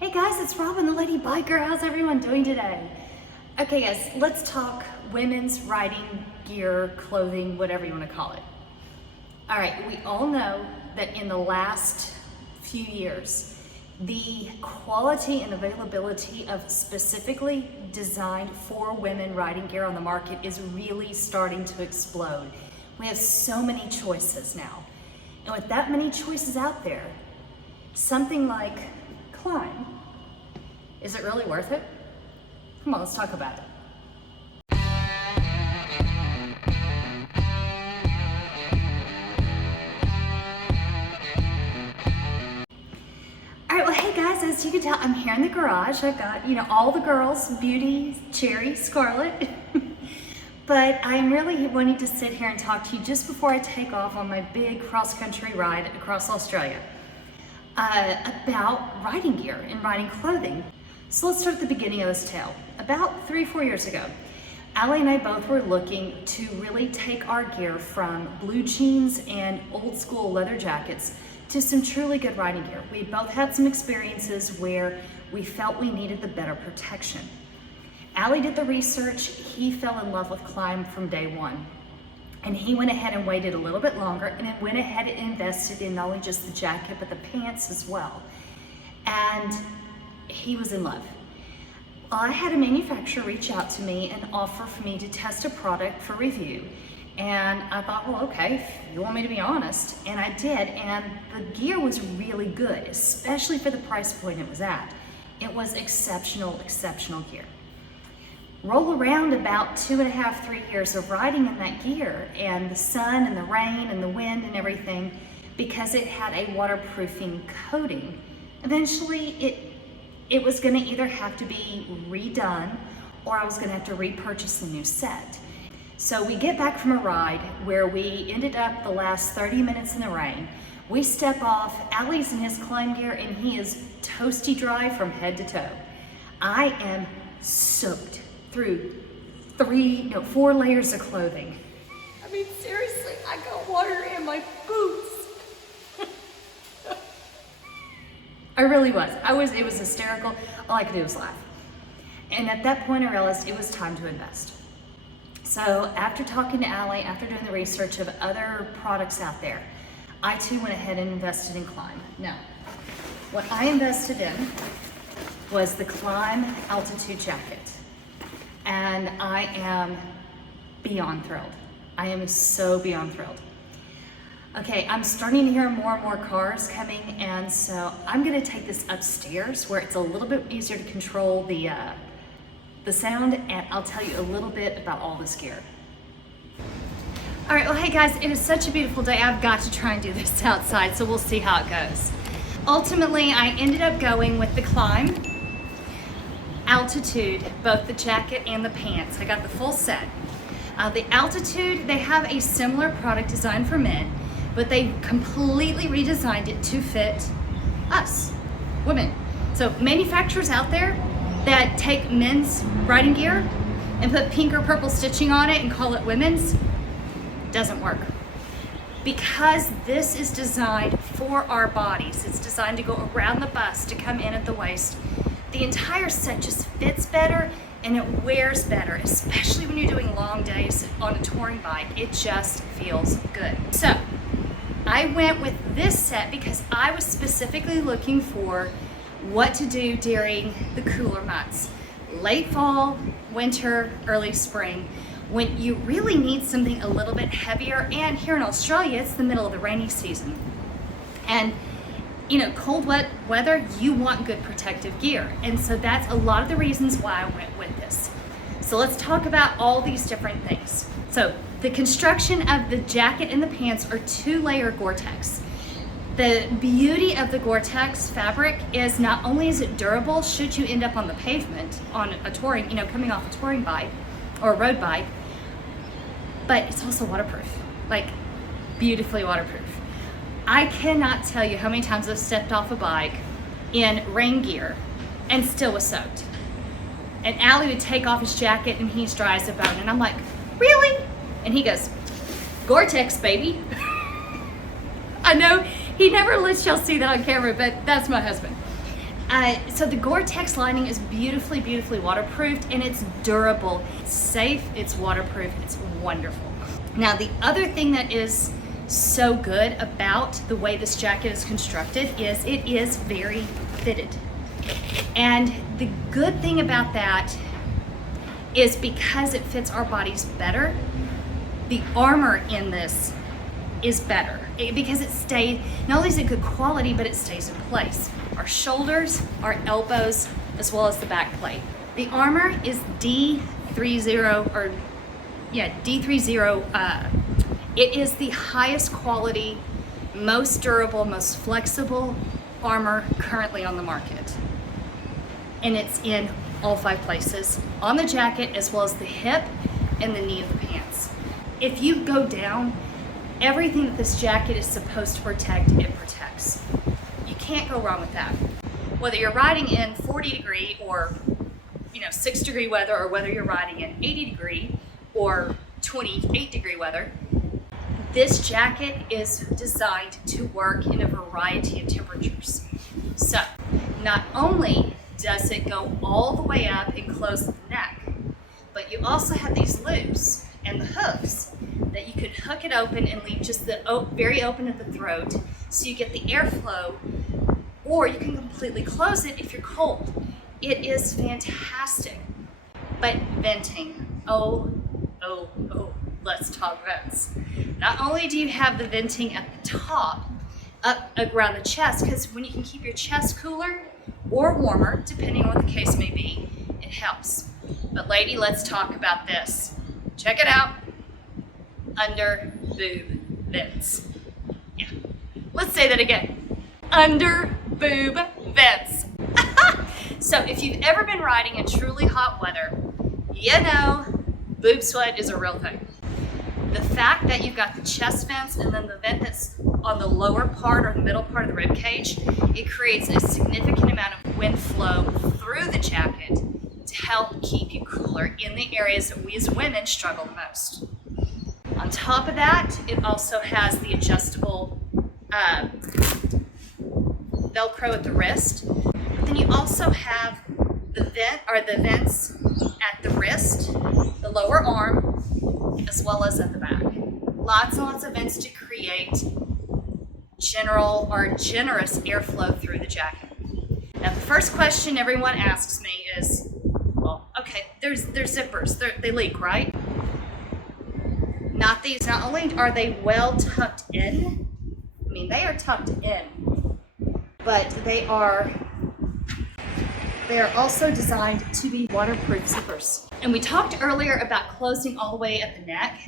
Hey guys, it's Robin, the Lady Biker. How's everyone doing today? Okay guys, let's talk women's riding gear, clothing, whatever you want to call it. All right, we all know that in the last few years, the quality and availability of specifically designed for women riding gear on the market is really starting to explode. We have so many choices now. And with that many choices out there, something like Klim, is it really worth it? Come on, let's talk about it. All right, well, hey guys, as you can tell, I'm here in the garage. I've got, all the girls, Beauty, Cherry, Scarlet. But I'm really wanting to sit here and talk to you just before I take off on my big cross-country ride across Australia about riding gear and riding clothing. So let's start at the beginning of this tale. About 3-4 years ago, Allie and I both were looking to really take our gear from blue jeans and old school leather jackets to some truly good riding gear. We both had some experiences where we felt we needed the better protection. Allie did the research, he fell in love with Klim from day one. And he went ahead and waited a little bit longer and then went ahead and invested in not only just the jacket, but the pants as well. And he was in love. I had a manufacturer reach out to me and offer for me to test a product for review. And I thought, well, okay, if you want me to be honest. And I did, and the gear was really good, especially for the price point it was at. It was exceptional, exceptional gear. Roll around about 2.5, 3 years of riding in that gear and the sun and the rain and the wind and everything, because it had a waterproofing coating. Eventually it was gonna either have to be redone or I was gonna have to repurchase a new set. So we get back from a ride where we ended up the last 30 minutes in the rain. We step off, Allie's in his Klim gear and he is toasty dry from head to toe. I am soaked through 4 layers of clothing. I mean, seriously, I got water in my boots. I really was. It was hysterical. All I could do was laugh. And at that point I realized it was time to invest. So after talking to Allie, after doing the research of other products out there, I too went ahead and invested in Klim. Now, what I invested in was the Klim Altitude Jacket. And I am beyond thrilled. I am so beyond thrilled. Okay, I'm starting to hear more and more cars coming, and so I'm gonna take this upstairs where it's a little bit easier to control the sound, and I'll tell you a little bit about all this gear. All right, well, hey guys, it is such a beautiful day. I've got to try and do this outside, so we'll see how it goes. Ultimately, I ended up going with the Klim Altitude, both the jacket and the pants. I got the full set. The Altitude, they have a similar product designed for men, but they completely redesigned it to fit us, women. So manufacturers out there that take men's riding gear and put pink or purple stitching on it and call it women's, doesn't work. Because this is designed for our bodies, it's designed to go around the bust, to come in at the waist. The entire set just fits better and it wears better, especially when you're doing long days on a touring bike. It just feels good. So I went with this set because I was specifically looking for what to do during the cooler months. Late fall, winter, early spring, when you really need something a little bit heavier. And here in Australia, it's the middle of the rainy season. And cold, wet weather, you want good protective gear. And so that's a lot of the reasons why I went with this. So let's talk about all these different things. So the construction of the jacket and the pants are 2-layer gore-tex. The beauty of the gore-tex fabric is not only is it durable should you end up on the pavement on a touring, coming off a touring bike or a road bike, but it's also waterproof, like beautifully waterproof. I cannot tell you how many times I've stepped off a bike in rain gear and still was soaked. And Allie would take off his jacket and he's dry as a bone. And I'm like, really? And he goes, gore-tex, baby. I know he never lets y'all see that on camera, but that's my husband. So the gore-tex lining is beautifully, beautifully waterproofed, and it's durable. It's safe, it's waterproof, it's wonderful. Now the other thing that is so good about the way this jacket is constructed is it is very fitted. And the good thing about that is because it fits our bodies better, the armor in this is better because it stays, not only is it good quality, but it stays in place. Our shoulders, our elbows, as well as the back plate. The armor is D30, D30. It is the highest quality, most durable, most flexible armor currently on the market. And it's in all 5 places, on the jacket as well as the hip and the knee of the pants. If you go down, everything that this jacket is supposed to protect, it protects. You can't go wrong with that. Whether you're riding in 40-degree or 6-degree weather, or whether you're riding in 80-degree or 28-degree weather, this jacket is designed to work in a variety of temperatures. So not only does it go all the way up and close the neck, but you also have these loops and the hooks that you could hook it open and leave just the very open at the throat so you get the airflow, or you can completely close it if you're cold. It is fantastic. But venting, oh, let's talk vents. Not only do you have the venting at the top, up around the chest, because when you can keep your chest cooler or warmer, depending on what the case may be, it helps. But lady, let's talk about this. Check it out. Under boob vents. Yeah, let's say that again. Under boob vents. So if you've ever been riding in truly hot weather, boob sweat is a real thing. The fact that you've got the chest vents and then the vent that's on the lower part or the middle part of the rib cage, it creates a significant amount of wind flow through the jacket to help keep you cooler in the areas that we as women struggle the most. On top of that, it also has the adjustable Velcro at the wrist. But then you also have the vents at the wrist, the lower arm, as well as at the back. Lots and lots of vents to create generous airflow through the jacket. Now the first question everyone asks me is, well, okay, there's zippers, they leak, right? Not these. Not only are they well tucked in, they are tucked in, but they are also designed to be waterproof zippers. And we talked earlier about closing all the way at the neck.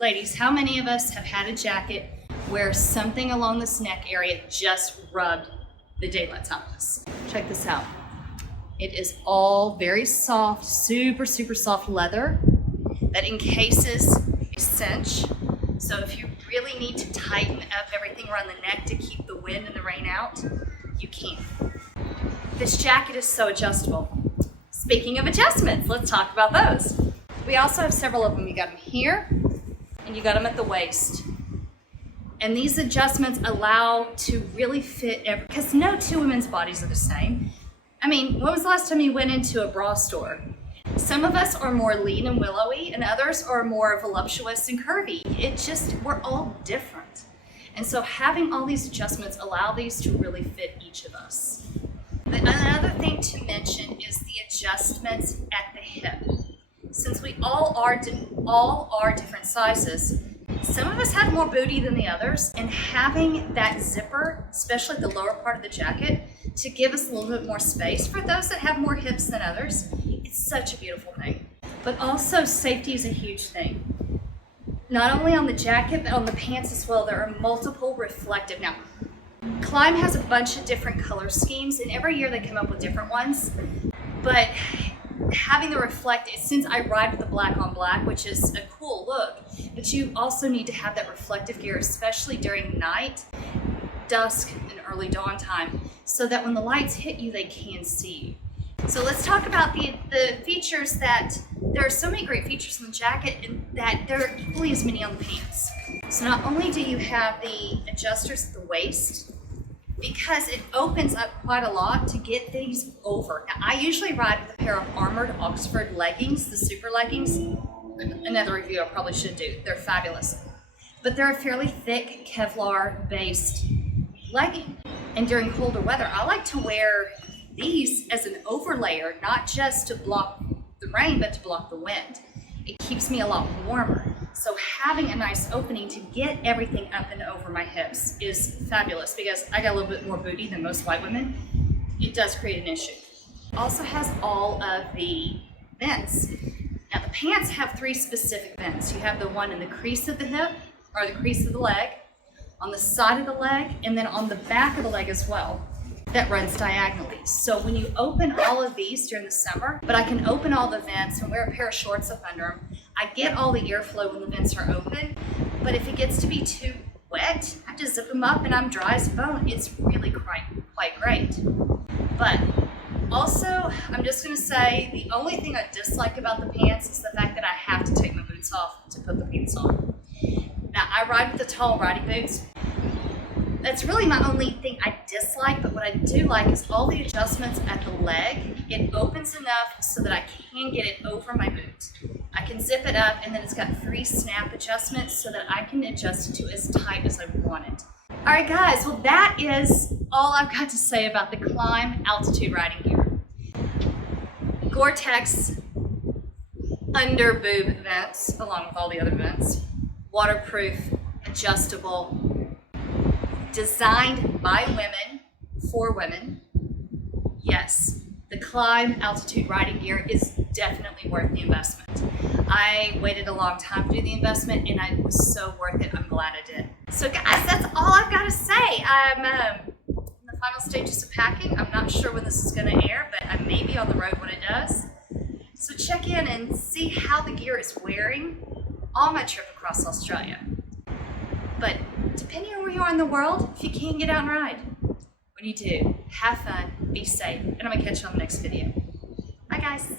Ladies, how many of us have had a jacket where something along this neck area just rubbed the daylights out of us? Check this out. It is all very soft, super, super soft leather that encases a cinch. So if you really need to tighten up everything around the neck to keep the wind and the rain out, you can. This jacket is so adjustable. Speaking of adjustments, let's talk about those. We also have several of them. You got them here, and you got them at the waist. And these adjustments allow to really fit because no 2 women's bodies are the same. When was the last time you went into a bra store? Some of us are more lean and willowy, and others are more voluptuous and curvy. We're all different. And so having all these adjustments allow these to really fit each of us. Another thing to mention is the adjustments at the hip. Since we all are different sizes, some of us have more booty than the others, and having that zipper, especially at the lower part of the jacket, to give us a little bit more space for those that have more hips than others, it's such a beautiful thing. But also safety is a huge thing. Not only on the jacket, but on the pants as well. There are multiple reflective. Now, Klim has a bunch of different color schemes, and every year they come up with different ones. But having the reflective, since I ride with the black on black, which is a cool look, but you also need to have that reflective gear, especially during night, dusk, and early dawn time, so that when the lights hit you, they can see you. So let's talk about the features that, there are so many great features in the jacket, and that there are equally as many on the pants. So not only do you have the adjusters at the waist, because it opens up quite a lot to get these over. Now, I usually ride with a pair of armored Oxford leggings, the super leggings. Another review I probably should do. They're fabulous. But they're a fairly thick Kevlar based legging. And during colder weather, I like to wear these as an overlayer, not just to block the rain, but to block the wind. It keeps me a lot warmer. So having a nice opening to get everything up and over my hips is fabulous because I got a little bit more booty than most white women. It does create an issue. Also has all of the vents. Now the pants have 3 specific vents. You have the one in the crease of the hip, or the crease of the leg, on the side of the leg, and then on the back of the leg as well. That runs diagonally. So when you open all of these during the summer, but I can open all the vents and wear a pair of shorts up under them, I get all the airflow when the vents are open, but if it gets to be too wet, I just zip them up and I'm dry as a bone. It's really quite great. But also, I'm just gonna say, the only thing I dislike about the pants is the fact that I have to take my boots off to put the pants on. Now, I ride with the tall riding boots. That's really my only thing I dislike, but what I do like is all the adjustments at the leg. It opens enough so that I can get it over my boot. I can zip it up, and then it's got 3 snap adjustments so that I can adjust it to as tight as I want it. All right, guys, well, that is all I've got to say about the Klim altitude riding gear. Gore-Tex under boob vents, along with all the other vents. Waterproof, adjustable, designed by women, for women. Yes, the Klim altitude riding gear is definitely worth the investment. I waited a long time to do the investment and it was so worth it. I'm glad I did. So guys, that's all I've got to say. I'm in the final stages of packing. I'm not sure when this is going to air, but I may be on the road when it does. So check in and see how the gear is wearing on my trip across Australia. But depending on where you are in the world, if you can get out and ride, when you do, have fun, be safe, and I'm gonna catch you on the next video. Bye guys.